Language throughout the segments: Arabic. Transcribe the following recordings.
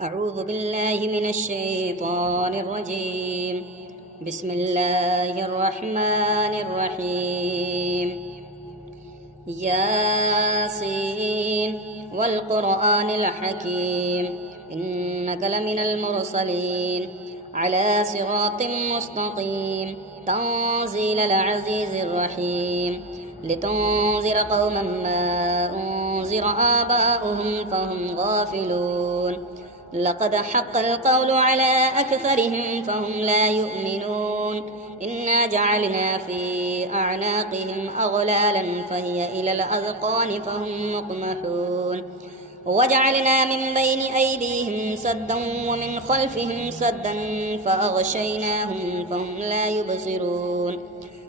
أعوذ بالله من الشيطان الرجيم. بسم الله الرحمن الرحيم. ياسين والقرآن الحكيم إنك لمن المرسلين على صراط مستقيم تنزيل العزيز الرحيم لتنذر قوما ما أنذر آباؤهم فهم غافلون لقد حق القول على أكثرهم فهم لا يؤمنون إنا جعلنا في أعناقهم أغلالا فهي إلى الأذقان فهم مقمحون وجعلنا من بين أيديهم سدا ومن خلفهم سدا فأغشيناهم فهم لا يبصرون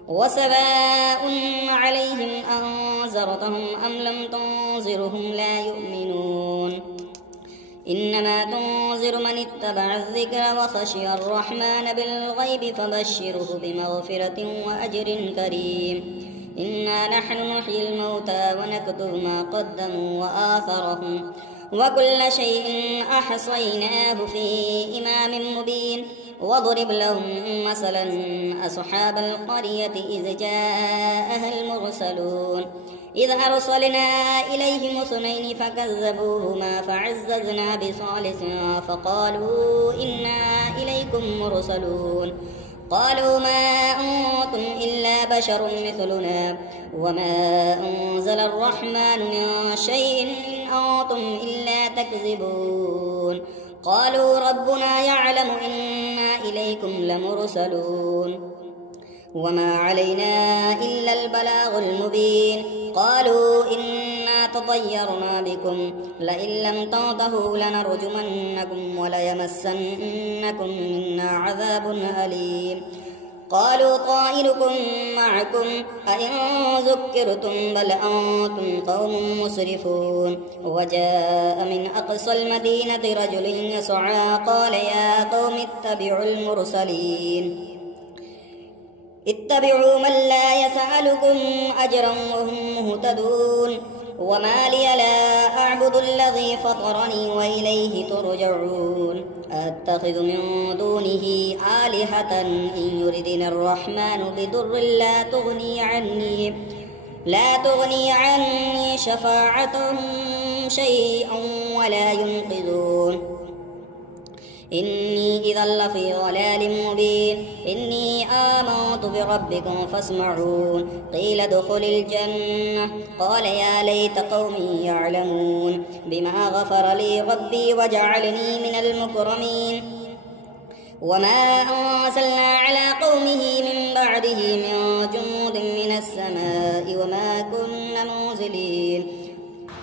وسواء عليهم أنذرتهم أم لم تنذرهم لا يؤمنون إنما تنذر من اتبع الذكر وخشي الرحمن بالغيب فبشره بمغفرة وأجر كريم إنا نحن نحيي الموتى ونكتب ما قدموا وآثرهم وكل شيء أحصيناه في إمام مبين واضرب لهم مثلا أصحاب القرية إذ جاءها المرسلون إذ أرسلنا إليهم اثنين فكذبوهما فعززنا بثالث فقالوا إنا إليكم مرسلون قالوا ما أنتم إلا بشر مثلنا وما أنزل الرحمن من شيء إن أنتم إلا تكذبون قالوا ربنا يعلم إنا إليكم لمرسلون وما علينا إلا البلاغ المبين قالوا إنا تطيرنا بكم لئن لم تنتهوا لنرجمنكم وليمسنكم منا عذاب أليم قالوا طائركم معكم أئن ذكرتم بل أنتم قوم مسرفون وجاء من أقصى المدينة رجل يسعى قال يا قوم اتبعوا المرسلين اتبعوا من لا يسألكم أجرا وهم مهتدون وما لي لا أعبد الذي فطرني وإليه ترجعون أتخذ من دونه آلهة إن يردني الرحمن بضر لا تغني عني شفاعتهم شيئا ولا ينقذون إني إذا لفي ضلال مبين إني آمنت بربكم فاسمعون قيل ادخل الجنة قال يا ليت قومي يعلمون بما غفر لي ربي وجعلني من المكرمين وما أرسلنا على قومه من بعده من جند من السماء وما كنا منزلين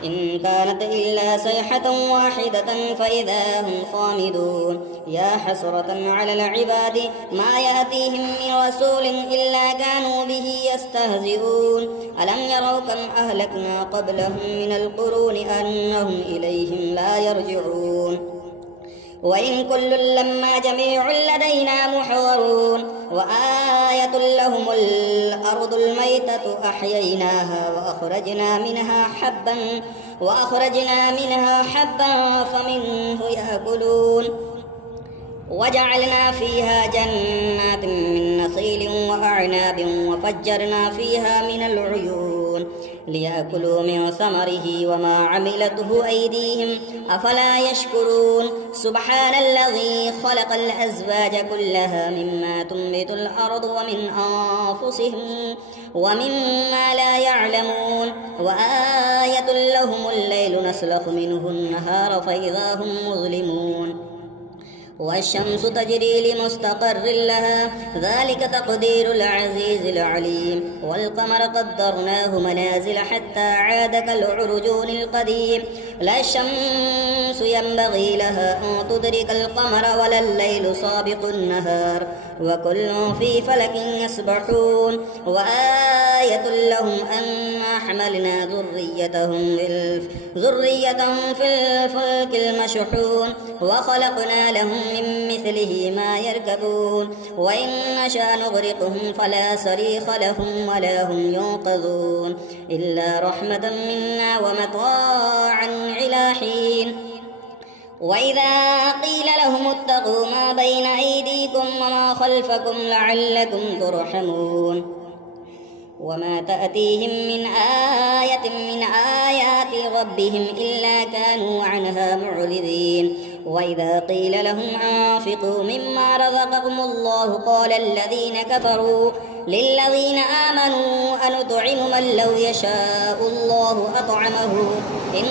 إن كانت إلا صيحة واحدة فإذا هم صامدون يا حسرة على العباد ما يأتيهم من رسول إلا كانوا به يستهزئون ألم يروا كم أهلكنا قبلهم من القرون أنهم إليهم لا يرجعون وإن كل لما جميع لدينا محضرون وآية لهم الأرض الميتة أحييناها وأخرجنا منها حبا فمنه يأكلون وجعلنا فيها جنات من نخيل وأعناب وفجرنا فيها من العيون ليأكلوا من ثمره وما عملته أيديهم أفلا يشكرون سبحان الذي خلق الأزواج كلها مما تنبت الأرض ومن أنفسهم ومما لا يعلمون وآية لهم الليل نسلخ منه النهار فإذا هم مظلمون والشمس تجري لمستقر لها ذلك تقدير العزيز العليم والقمر قدرناه منازل حتى عاد كالعرجون القديم لا الشمس ينبغي لها أن تدرك القمر ولا الليل سابق النهار وكل في فلك يسبحون وآية لهم أنا حملنا ذريتهم في الفلك المشحون وخلقنا لهم من مثله ما يركبون وإن نشاء نغرقهم فلا صريخ لهم ولا هم ينقذون إلا رحمة منا ومتاعا إلى حين وإذا قيل لهم اتقوا ما بين أيديكم وما خلفكم لعلكم ترحمون وما تأتيهم من آية من آيات ربهم إلا كانوا عنها معرضين وإذا قيل لهم أنفقوا مما رزقكم الله قال الذين كفروا للذين آمنوا أنطعم من لو يشاء الله أطعمه إن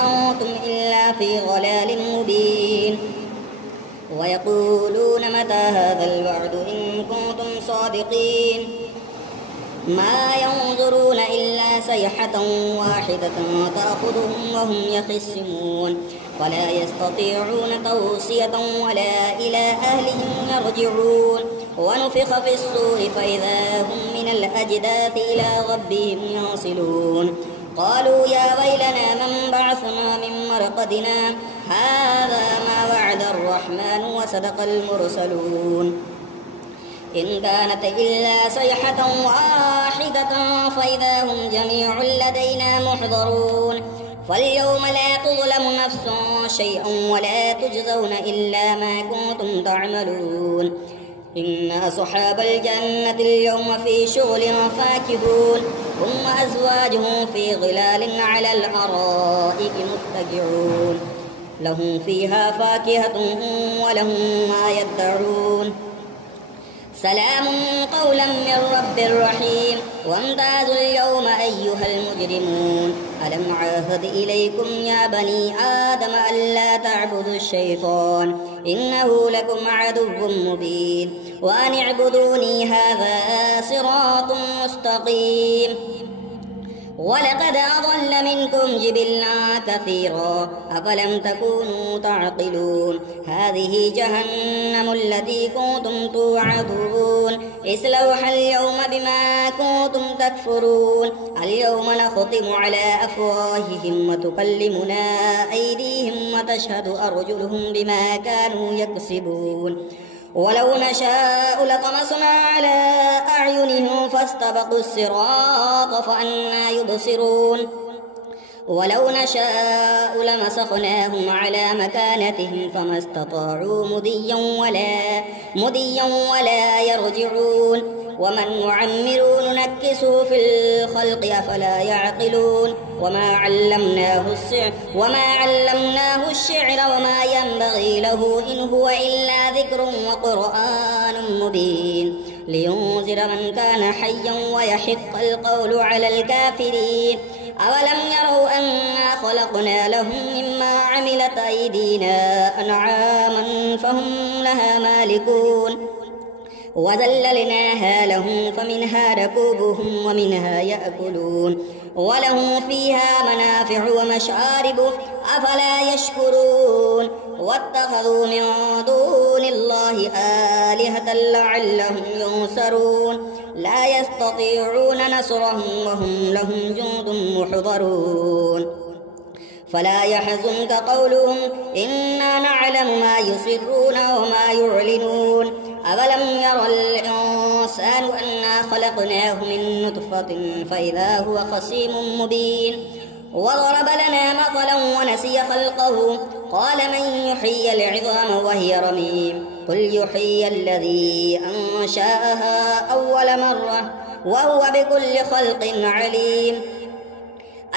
أنتم إلا في ضلال مبين ويقولون متى هذا الوعد إن كنتم صادقين ما ينظرون إلا صيحة واحدة تأخذهم وهم يخصمون ولا يستطيعون توصية ولا إلى أهلهم يرجعون ونفخ في الصور فإذا هم من الأجداث إلى ربهم ينصلون قالوا يا ويلنا من بعثنا من مرقدنا هذا ما وعد الرحمن وصدق المرسلون إن كانت إلا صيحة واحدة فإذا هم جميع لدينا محضرون فاليوم لا تظلم نفس شيئا ولا تجزون إلا ما كنتم تعملون إن أصحاب الجنة اليوم في شغل فاكهون هم أزواجهم في ظلال على الأرائك متكئون لهم فيها فاكهة ولهم ما يدعون سلام قولا من رب رحيم وامتازوا اليوم أيها المجرمون ألم عاهد إليكم يا بني آدم ألا تعبدوا الشيطان إنه لكم عدو مبين وأن اعبدوني هذا صراط مستقيم ولقد أضل منكم جبلا كثيرا أفلم تكونوا تعقلون هذه جهنم التي كنتم توعدون اصلوها اليوم بما كنتم تكفرون اليوم نختم على أفواههم وتكلمنا أيديهم وتشهد أرجلهم بما كانوا يكسبون ولو نشاء لطمسنا على أعينهم فاستبقوا الصراط فأنى يبصرون ولو نشاء لمسخناهم على مكانتهم فما استطاعوا مديا ولا يرجعون ومن نعمر ننكسه في الخلق أفلا يعقلون وما علمناه الشعر وما ينبغي له إن هو إلا ذكر وقرآن مبين لينذر من كان حيا ويحق القول على الكافرين أولم يروا أنا خلقنا لهم مما عملت أيدينا أنعاما فهم لها مالكون وذللناها لهم فمنها ركوبهم ومنها يأكلون ولهم فيها منافع ومشارب أفلا يشكرون واتخذوا من دون الله آلهة لعلهم ينصرون لا يستطيعون نصرهم وهم لهم جند محضرون فلا يحزنك قولهم إنا نعلم ما يسرون وما يعلنون أولم ير الإنسان أنا خلقناه من نطفة فإذا هو خصيم مبين وضرب لنا مثلا ونسي خلقه قال من يحيي العظام وهي رميم قل يحيي الذي أنشأها أول مرة وهو بكل خلق عليم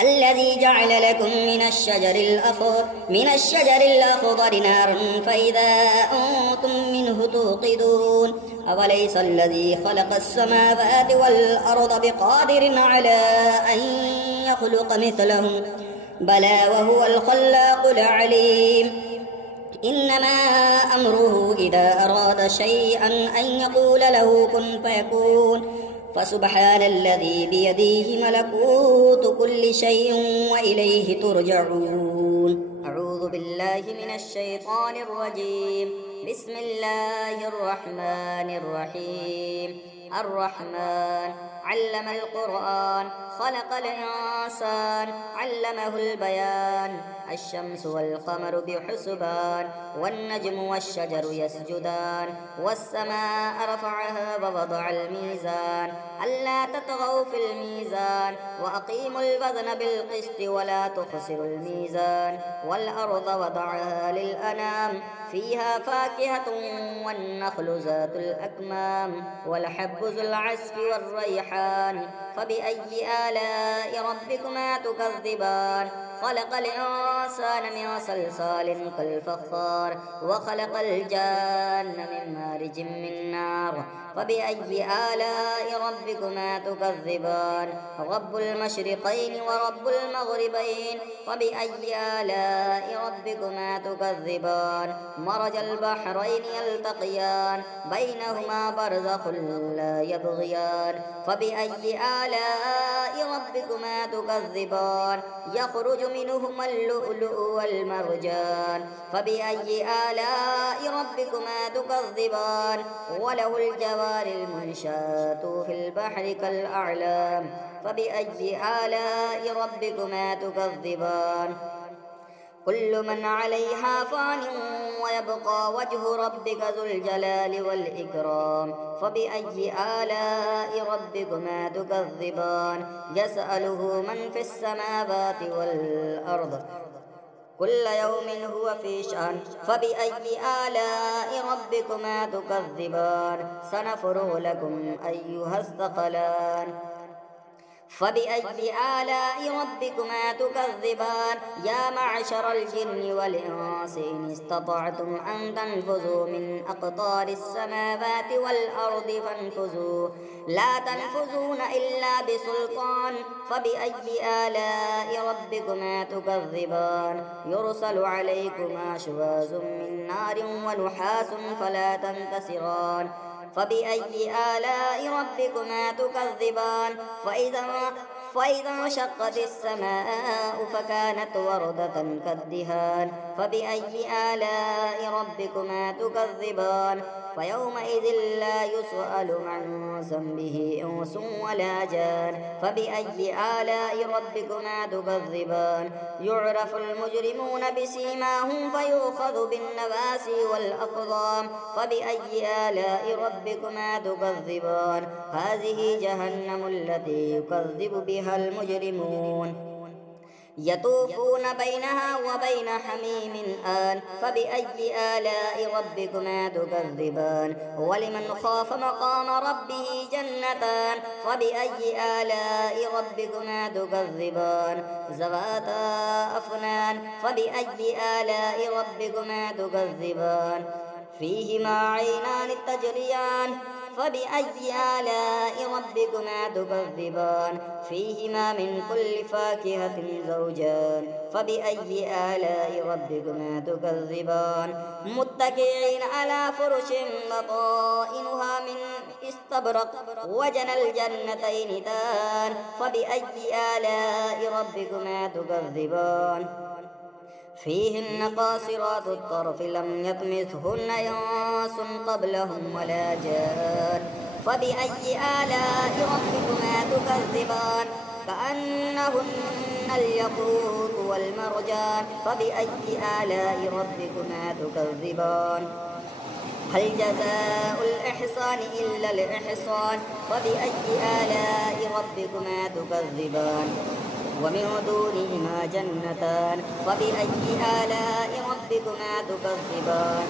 الذي جعل لكم من الشجر الأخضر نارا فإذا أنتم منه توقدون أوليس الذي خلق السماوات والأرض بقادر على أن يخلق مثلهم بلى وهو الخلاق العليم إنما أمره إذا أراد شيئا أن يقول له كن فيكون فسبحان الذي بيده ملكوت كل شيء وإليه ترجعون أعوذ بالله من الشيطان الرجيم بسم الله الرحمن الرحيم الرحمن علم القرآن خلق الإنسان علمه البيان الشمس والقمر بحسبان والنجم والشجر يسجدان والسماء رفعها ووضع الميزان ألا تطغوا في الميزان وأقيموا الوزن بالقسط ولا تخسروا الميزان والأرض وضعها للأنام فيها فاكهة والنخل ذات الأكمام والحب ذو العصف والريحان فبأي آلاء ربكما تكذبان خلق الإنسان من صلصال كالفخار وخلق الجان من مارج من نار فبأي آلاء ربكما تكذبان رب المشرقين ورب المغربين فبأي آلاء ربكما تكذبان مرج البحرين يلتقيان بينهما برزخ لا يبغيان فبأي آلاء ربكما تكذبان يخرج منهما اللؤلؤ والمرجان فبأي آلاء ربكما تكذبان وله الجوار المنشآت في البحر كالأعلام فبأي آلاء ربكما تكذبان كل من عليها فان ويبقى وجه ربك ذو الجلال والإكرام فبأي آلاء ربكما تكذبان يسأله من في السماوات والأرض كل يوم هو في شأن فبأي آلاء ربكما تكذبان سنفرغ لكم أيها الثقلان فبأي آلاء ربكما تكذبان يا معشر الجن والإنس إن استطعتم أن تنفذوا من أقطار السماوات والأرض فانفذوا لا تنفذون إلا بسلطان فبأي آلاء ربكما تكذبان يرسل عليكما شواظ من نار ونحاس فلا تنتصران فبأي آلاء ربكما تكذبان فإذا انشقت السماء فكانت وردة كالدهان فبأي آلاء ربكما تكذبان فيومئذ لا يسأل عن ذنبه إنس ولا جان فبأي آلاء ربكما تكذبان يعرف المجرمون بسيماهم فيؤخذ بالنواسي والأقدام فبأي آلاء ربكما تكذبان هذه جهنم التي يكذب بها المجرمون يطوفون بينها وبين حميم آن فبأي آلاء ربكما تكذبان ولمن خاف مقام ربه جنتان فبأي آلاء ربكما تكذبان ذواتا أفنان فبأي آلاء ربكما تكذبان فيهما عينان تجريان فبأي آلاء ربكما تكذبان فيهما من كل فاكهة زوجان فبأي آلاء ربكما تكذبان متكئين على فرش بطائنها من استبرق وجنى الجنتين دان فبأي آلاء ربكما تكذبان فيهن قاصرات الطرف لم يطمثهن إنس قبلهم ولا جان فبأي آلاء ربكما تكذبان كأنهن الياقوت والمرجان فبأي آلاء ربكما تكذبان هل جزاء الإحسان إلا الإحسان فبأي آلاء ربكما تكذبان ومن دونهما جنتان فبأي آلاء ربكما تكذبان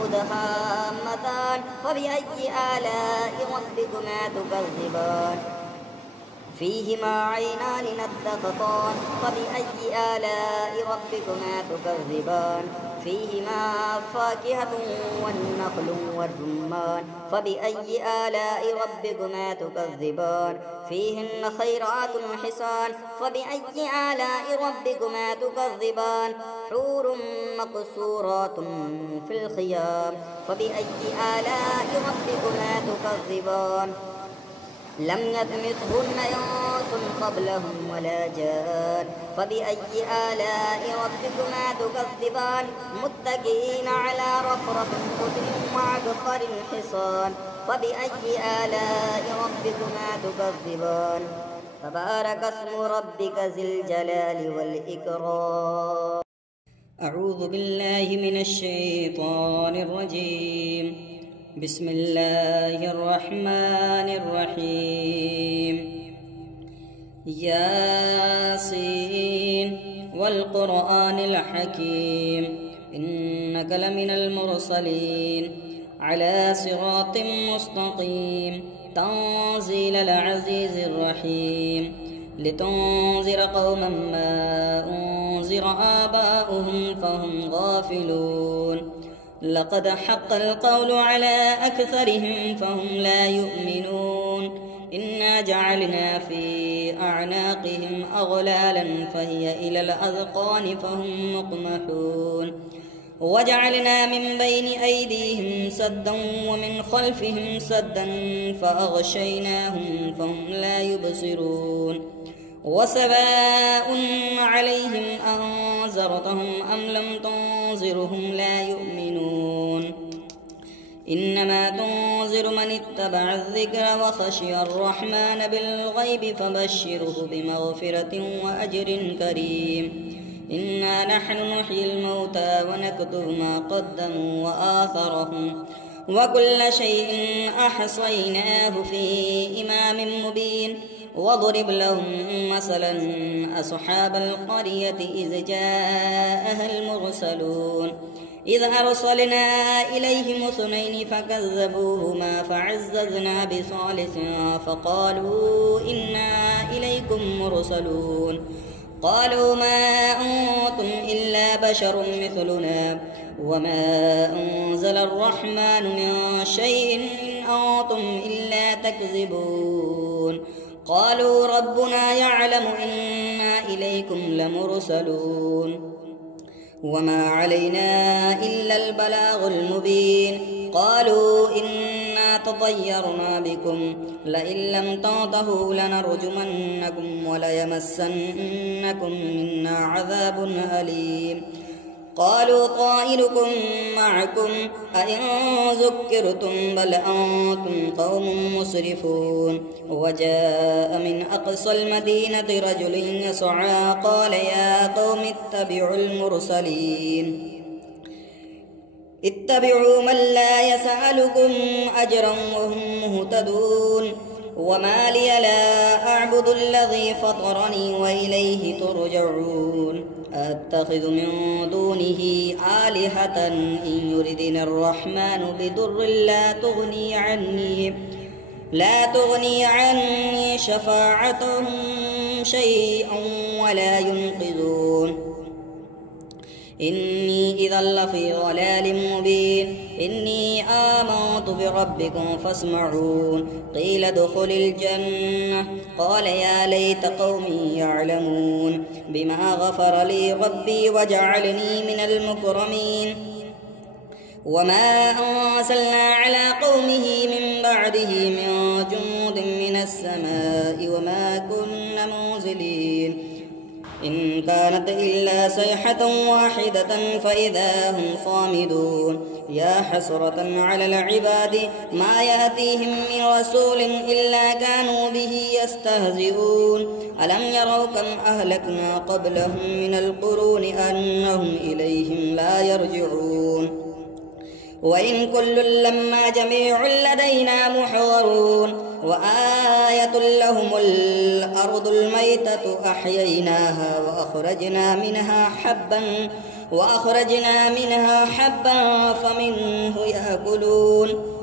مدهامتان فبأي آلاء ربكما تكذبان فيهما عينان نضختان فبأي آلاء ربكما تكذبان فيهما فاكهة والنخل والرمان فبأي آلاء ربكما تكذبان فيهن خيرات حسان فبأي آلاء ربكما تكذبان حور مقصورات في الخيام فبأي آلاء ربكما تكذبان لم يطمثهن إنس إنس قبلهم ولا جان فبأي آلاء ربكما تكذبان متكئين على رفرف خضر وعبقر حصان فبأي آلاء ربكما تكذبان تبارك اسم ربك ذي الجلال والإكرام. أعوذ بالله من الشيطان الرجيم. بسم الله الرحمن الرحيم. ياسين والقرآن الحكيم إنك لمن المرسلين على صراط مستقيم تنزيل العزيز الرحيم لتنذر قوما ما أنذر آباؤهم فهم غافلون لقد حق القول على أكثرهم فهم لا يؤمنون إنا جعلنا في أعناقهم أغلالا فهي إلى الأذقان فهم مقمحون وجعلنا من بين أيديهم سدا ومن خلفهم سدا فأغشيناهم فهم لا يبصرون وسواء عليهم أنذرتهم أم لم تنذرهم لا يؤمنون إنما تنذر من اتبع الذكر وخشي الرحمن بالغيب فبشره بمغفرة وأجر كريم إنا نحن نحيي الموتى ونكتب ما قدموا وآثرهم وكل شيء أحصيناه في إمام مبين واضرب لهم مثلا أصحاب القرية إذ جاءها المرسلون إذ أرسلنا إليهم اثنين فكذبوهما فعززنا بثالث فقالوا إنا إليكم مرسلون قالوا ما أنتم إلا بشر مثلنا وما أنزل الرحمن من شيء إن أنتم إلا تكذبون قالوا ربنا يعلم إنا إليكم لمرسلون وما علينا إلا البلاغ المبين قالوا إنا تطيرنا بكم لئن لم تنتهوا لنرجمنكم وليمسنكم منا عذاب أليم قالوا طائركم معكم أئن ذكرتم بل أنتم قوم مسرفون وجاء من أقصى المدينة رجل يسعى قال يا قوم اتبعوا المرسلين اتبعوا من لا يسألكم أجرا وهم مهتدون وما لي لا أعبد الذي فطرني وإليه ترجعون أتخذ من دونه آلهة إن يردني الرحمن بضر لا تغني عني شفاعتهم شيئا ولا ينقذون إني إذا لفي ضلال مبين إني آمنت بربكم فاسمعون قيل ادخل الجنة قال يا ليت قومي يعلمون بما غفر لي ربي وجعلني من المكرمين وما أرسلنا على قومه من بعده من جند من السماء وما كنا منزلين إن كانت إلا صيحة واحدة فإذا هم صامدون يا حسرة على العباد ما يأتيهم من رسول إلا كانوا به يستهزئون ألم يروا كم أهلكنا قبلهم من القرون أنهم إليهم لا يرجعون وإن كل لما جميع لدينا محضرون وآية لهم الأرض الميتة أحييناها وأخرجنا منها حبا فمنه يأكلون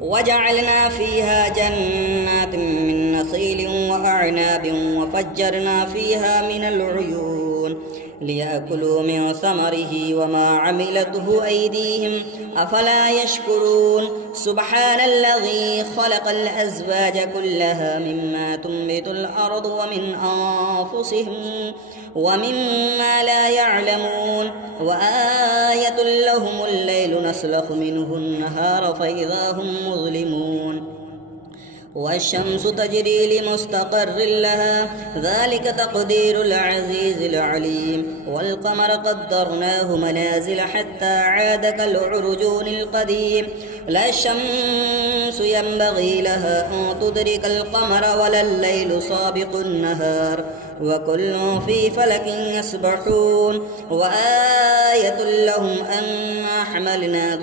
وجعلنا فيها جنات من نخيل وأعناب وفجرنا فيها من العيون ليأكلوا من ثمره وما عملته أيديهم أفلا يشكرون سبحان الذي خلق الأزواج كلها مما تنبت الأرض ومن أنفسهم ومما لا يعلمون وآية لهم الليل نسلخ منه النهار فإذا هم مظلمون والشمس تجري لمستقر لها ذلك تقدير العزيز العليم والقمر قدرناه منازل حتى عاد كالعرجون القديم لا الشمس ينبغي لها أن تدرك القمر ولا الليل سابق النهار وكل في فلك يسبحون وآية لهم أنا حملنا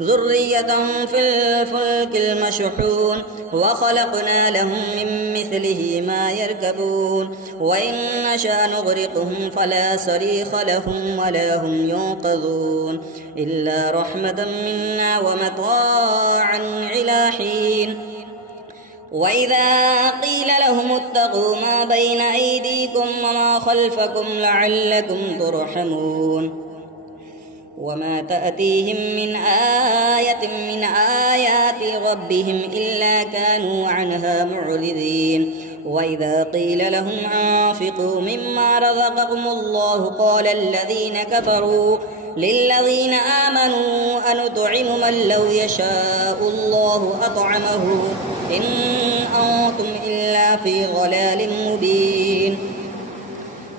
ذريتهم في الفلك المشحون وخلقنا لهم من مثله ما يركبون وإن نشأ نغرقهم فلا صريخ لهم ولا هم ينقذون إلا رحمة منا ومتاعا إلى حين وإذا قيل لهم اتقوا ما بين أيديكم وما خلفكم لعلكم ترحمون وما تأتيهم من آية من آيات ربهم إلا كانوا عنها معرضين وإذا قيل لهم أنفقوا مما رزقكم الله قال الذين كفروا للذين آمنوا أنطعم من لو يشاء الله أطعمه إن أنتم إلا في ضلال مبين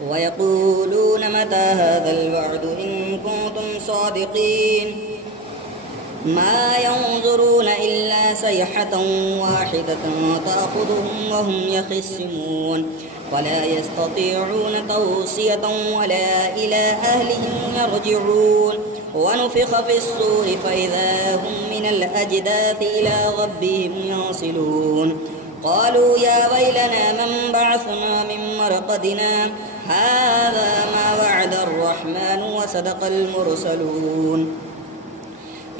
ويقولون متى هذا الوعد إن كنتم صادقين ما ينظرون إلا صيحة واحدة تأخذهم وهم يخصمون ولا يستطيعون توصية ولا إلى أهلهم يرجعون ونفخ في الصور فإذا هم من الأجداث إلى ربهم ينصلون قالوا يا ويلنا من بعثنا من مرقدنا هذا ما وعد الرحمن وصدق المرسلون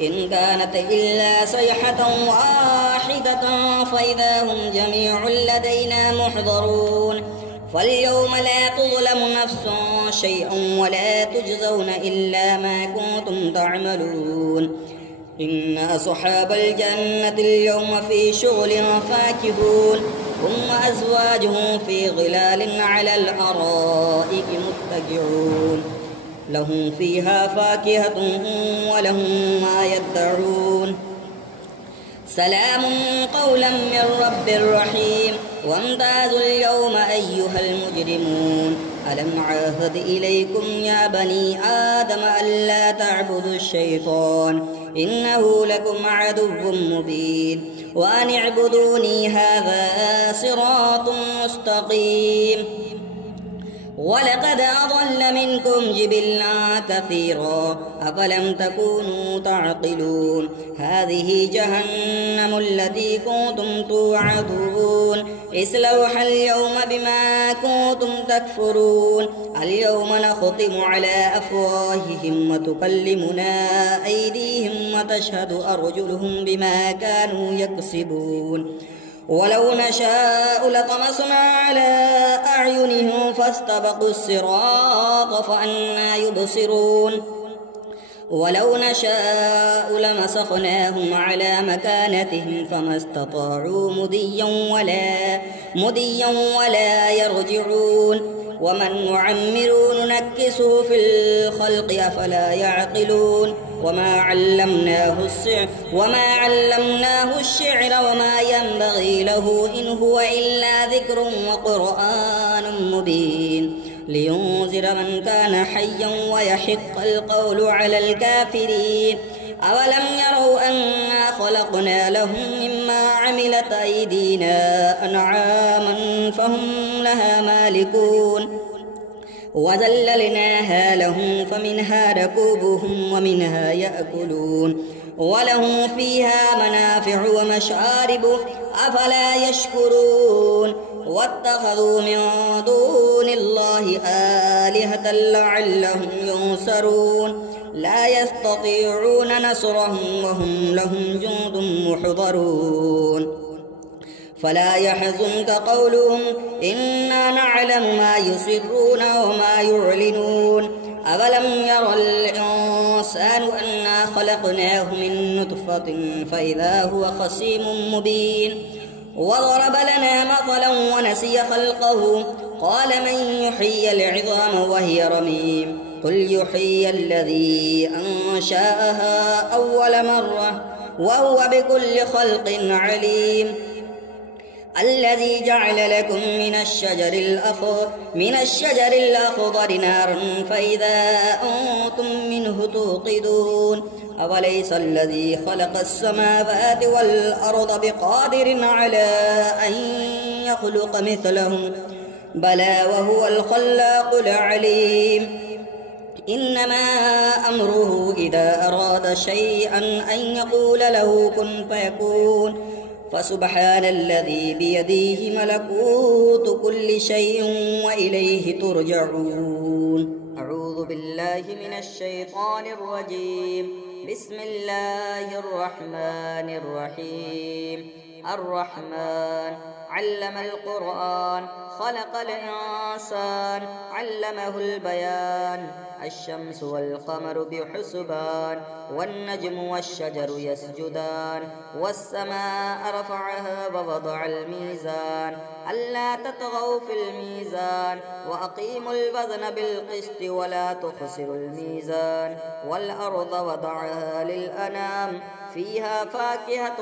إن كانت إلا صيحة واحدة فإذا هم جميع لدينا محضرون فاليوم لا تظلم نفس شيئا ولا تجزون إلا ما كنتم تعملون إن أصحاب الجنة اليوم في شغل فاكهون هم أزواجهم في ظلال على الأرائك متكئون لهم فيها فاكهة ولهم ما يدعون سلام قولا من رب رحيم وامتازوا اليوم أيها المجرمون ألم عاهد إليكم يا بني آدم ألا تعبدوا الشيطان إنه لكم عدو مبين وأن اعبدوني هذا صراط مستقيم ولقد أضل منكم جبلا كثيرا أفلم تكونوا تعقلون هذه جهنم التي كنتم توعدون اصلوها اليوم بما كنتم تكفرون اليوم نختم على أفواههم وتكلمنا أيديهم وتشهد أرجلهم بما كانوا يكسبون ولو نشاء لطمسنا على أعينهم فاستبقوا الصراط فأنى يبصرون ولو نشاء لمسخناهم على مكانتهم فما استطاعوا مديا ولا يرجعون ومن نعمر ننكسه في الخلق أفلا يعقلون وما علمناه الشعر وما ينبغي له إن هو إلا ذكر وقرآن مبين لينذر من كان حيا ويحق القول على الكافرين أولم يروا أنا خلقنا لهم مما عملت أيدينا أنعاما فهم لها مالكون وذللناها لهم فمنها ركوبهم ومنها يأكلون ولهم فيها منافع ومشارب أفلا يشكرون واتخذوا من دون الله آلهة لعلهم ينصرون لا يستطيعون نصرهم وهم لهم جند محضرون فلا يحزنك قولهم إنا نعلم ما يسرون وما يعلنون أولم ير الإنسان أنا خلقناه من نطفة فإذا هو خصيم مبين وضرب لنا مثلا ونسي خلقه قال من يحيي العظام وهي رميم قل يحيي الذي أنشأها أول مرة وهو بكل خلق عليم. الذي جعل لكم من الشجر الأخضر نارا فإذا أنتم منه توقدون. أوليس الذي خلق السماوات والأرض بقادر على أن يخلق مثلهم؟ بلى وهو الخلاق العليم. إنما أمره إذا أراد شيئا أن يقول له كن فيكون. فسبحان الذي بيده ملكوت كل شيء وإليه ترجعون. أعوذ بالله من الشيطان الرجيم. بسم الله الرحمن الرحيم. الرحمن علم القرآن خلق الإنسان علمه البيان. الشمس والقمر بحسبان والنجم والشجر يسجدان والسماء رفعها ووضع الميزان ألا تطغوا في الميزان وأقيموا الوزن بالقسط ولا تخسروا الميزان والأرض وضعها للأنام فيها فاكهة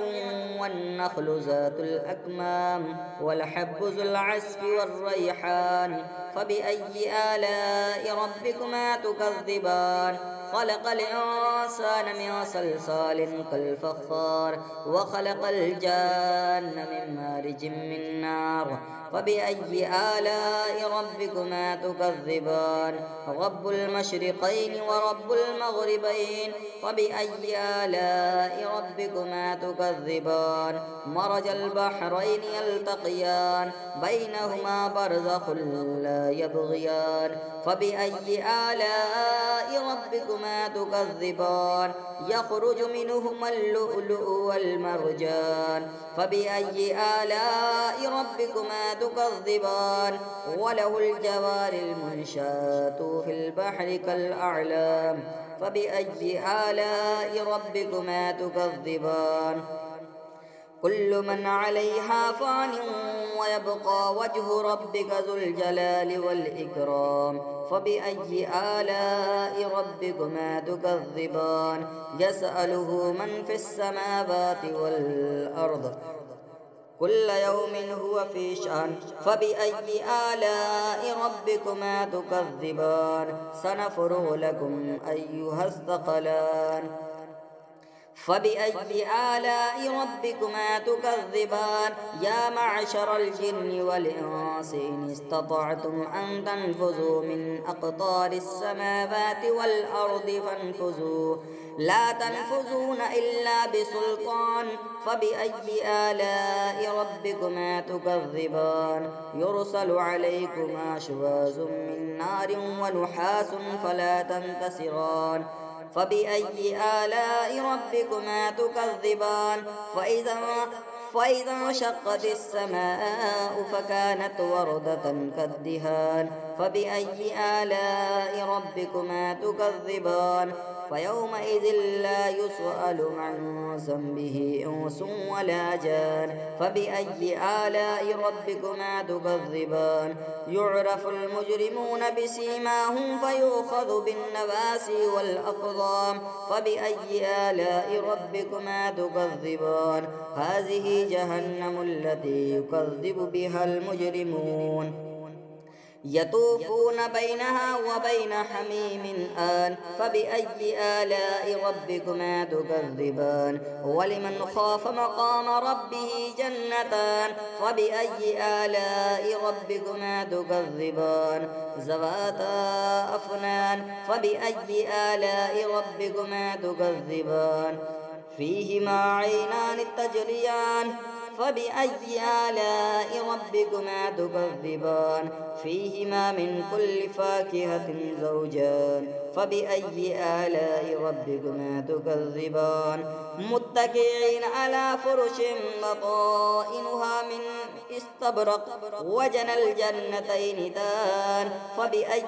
والنخل ذات الأكمام والحب ذو العصف والريحان فبأي آلاء ربكما تكذبان. خلق الإنسان من صلصال كالفخار وخلق الجان من مارج من نار فبأي آلاء ربكما تكذبان. رب المشرقين ورب المغربين فبأي آلاء ربكما تكذبان. مرج البحرين يلتقيان بينهما برزخ لا يبغيان فبأي آلاء ربكما تكذبان. يخرج منهما اللؤلؤ والمرجان فبأي آلاء ربكما تكذبان. وله الجوار المنشآت في البحر كالأعلام فبأي آلاء ربكما تكذبان. كل من عليها فان ويبقى وجه ربك ذو الجلال والإكرام فبأي آلاء ربكما تكذبان. يسأله من في السماوات والأرض كل يوم هو في شأن فبأي آلاء ربكما تكذبان. سنفرغ لكم أيها الثقلان فبأي آلاء ربكما تكذبان. يا معشر الجن والإنس إن استطعتم أن تنفذوا من أقطار السماوات والأرض فانفذوا لا تنفذون إلا بسلطان فبأي آلاء ربكما تكذبان. يرسل عليكما شواظ من نار ونحاس فلا تنتصران فبأي آلاء ربكما تكذبان. فإذا انشقت السماء فكانت وردة كالدهان فبأي آلاء ربكما تكذبان. فيومئذ لا يسأل عن ذنبه إنس ولا جان فبأي آلاء ربكما تكذبان. يعرف المجرمون بسيماهم فيؤخذ بالنواسي والأقدام فبأي آلاء ربكما تكذبان. هذه جهنم التي يكذب بها المجرمون يطوفون بينها وبين حميم آن فبأي آلاء ربكما تكذبان. ولمن خاف مقام ربه جنتان فبأي آلاء ربكما تكذبان. ذواتا أفنان فبأي آلاء ربكما تكذبان. فيهما عينان تجريان فبأي آلاء ربكما تكذبان. فيهما من كل فاكهة زوجان فبأي آلاء ربكما تكذبان. متكئين على فرش بطائنها من استبرق وجنى الجنتين دان فبأي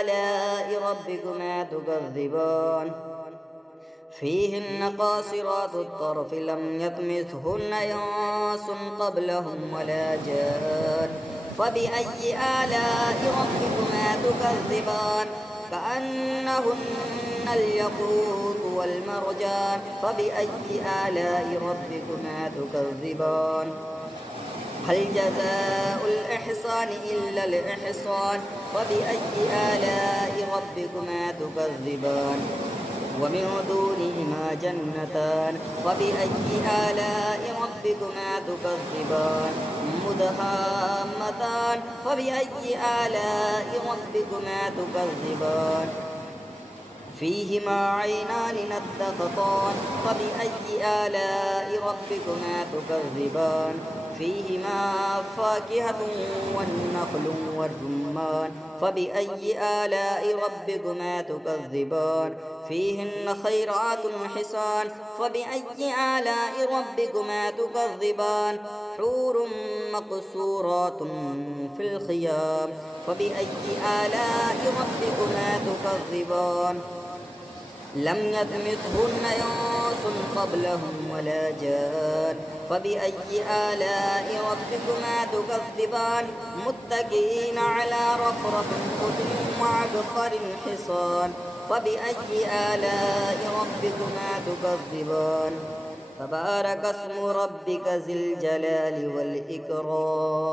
آلاء ربكما تكذبان. فيهن قاصرات الطرف لم يطمثهن إنس قبلهم ولا جان فبأي آلاء ربكما تكذبان. كأنهن الياقوت والمرجان فبأي آلاء ربكما تكذبان هل جزاء الإحسان إلا الإحسان فبأي آلاء ربكما تكذبان ومن دونهما جنتان فبأي آلاء ربكما تكذبان مدهامتان فبأي آلاء ربكما تكذبان فيهما عينان نضختان فبأي آلاء ربكما تكذبان فيهما فاكهة والنخل والرمان فبأي آلاء ربكما تكذبان فيهن خيرات حسان فبأي آلاء ربكما تكذبان حور مقصورات في الخيام فبأي آلاء ربكما تكذبان لم يطمثهن إنس قبلهم ولا جان فبأي آلاء ربكما تكذبان متكئين على رفرف خضر وعبقر حصان فبأي آلاء ربكما تكذبان تبارك اسم ربك ذي الجلال والإكرام